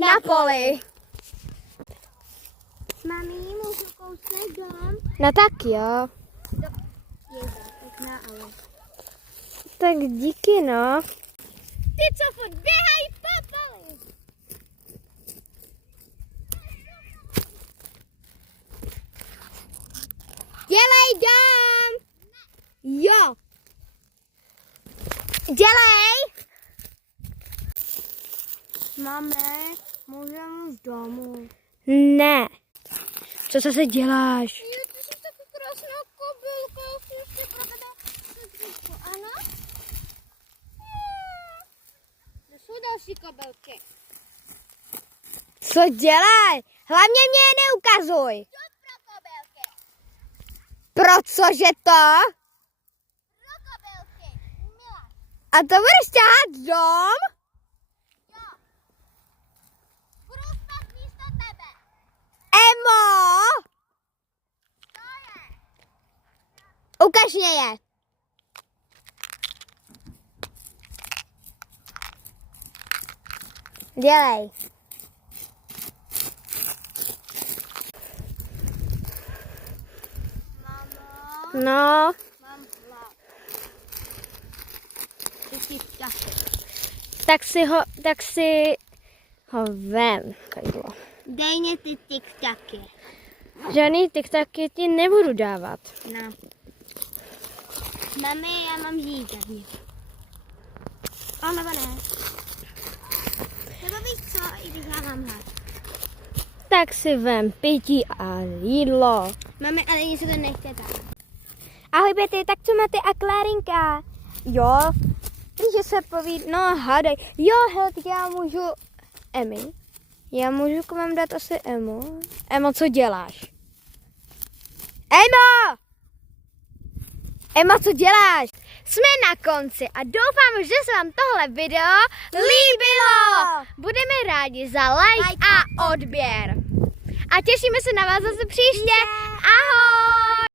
na poli. Mami, můžu kousnout dom? No tak jo. Tak na ale. Tak díky, no. Ty co furt běhají po poli. Dělej dom! Jo. Dělej! Máme, můžeme z domu. Ne. Co se děláš? Ty jsi takový krásná kobylka, už pro tebe srdíčko, ano? To jsou další kobylky. Co děláš? Hlavně mě je neukazuj. Co pro kobylky? Pro cože to? Pro kobylky. Mila. A to budeš ťahat dom? Jo. Budu spát místo tebe. Emo! To je. Ukaž mě je. Dělej. Mamo, No, mám hlad. Ty jsi ptaky. tak si ho vem, Kajdlo. Dej mě ty tiktaky. Žádný tiktaky ti nebudu dávat. No. Mami, já mám jít tady. A nebo ne? Nebo víš co, i když já mám hlad. Tak si vem pití a jídlo. Mami, ale nic to nechce dát. Ahoj Betty, tak co máte a Klárinka? Jo, že se poví, no hádej. Jo, hele, tak já můžu, Emi, já můžu k vám dát asi Emo. Emo, co děláš? Emo! Emo, co děláš? Jsme na konci a doufám, že se vám tohle video líbilo. Budeme rádi za like a odběr. A těšíme se na vás zase příště. Ahoj!